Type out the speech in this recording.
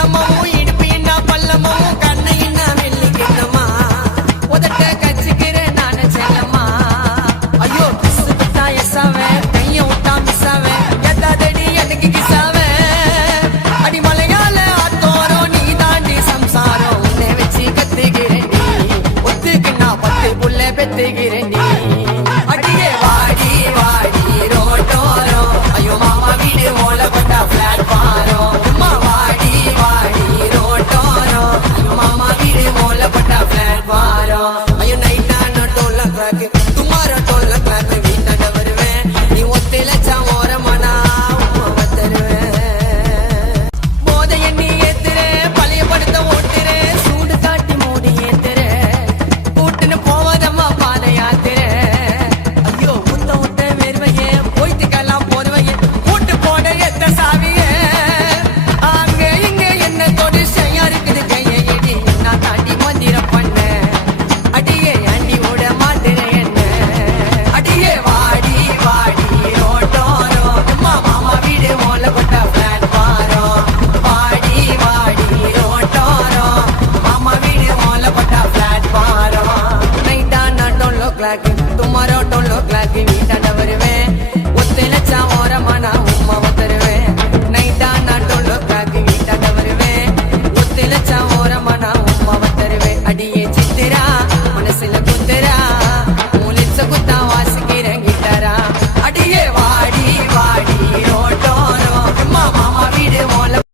குள்ளமாவும் இடுப்பு என்ன பள்ளமாவும் கண்ணை என்ன வெள்ளிக்கிட்டமா உதட்ட கச்சிக்கிறேன் நானே செல்லம்மா ஐயோ கிசு விட்டா எசாவே கைய விட்டா மிஸ்ஸாவே எத்தாதடி எனக்கு கிசாவே அடி மலையால ஆத்தோரம் நீ தாண்டி சம்சாரம் உன்னை வச்சு கத்துக்கிறேன் ஒத்துக்கு நான் 10 புள்ள பெத்துக்கிறேன் அடியே வாடி வாடி ரோட்டோரம் ஐயோ மாமா வீடு ஓல கொண்டா பிளாட் பாரம் அம்மா வாடி வாடி ரோட்டோரம் ஐயோ மாமா வீடு ஓல கொண்டா பிளாட் பாரம் ஐயோ நைட்டா நான் டோல்ல கிராக்கு துமாரோ டோல்ல கிராக்கு வீட்டாண்ட வருவேன் நீ ஒத்து லட்சம் ஓரமானா உமா தருவேன் போதை எண்ணி ஏத்துற பழைய படுத்த ஓட்டுற சூடு காட்டி மூடி ஏத்துற கூட்டுன்னு போவதம்மா பாத யாத்திர ஐயோ முத்த விட்ட வெறுவையே போய்த்துக்கெல்லாம் போதுவையே கூட்டு போட எத்த சாவியே அங்க இங்க என்ன தொடு செய்யா இருக்குது கையை இடி நான் தாண்டி மந்திரம் பண்ண அடியே ஆண்டி விட மாட்டேன் என்ன அடியே வாடி வாடி ரோட்டோரம் அம்மா மாமா வீடு ஓல கொட்ட பிளான் பாரம் வாடி வாடி ரோட்டோரம் மாமா வீடு ஓல கொட்ட பிளான் பாரம் நைட்டா நான் 12 o'clock tomorrow 12 o'clock வீட்டா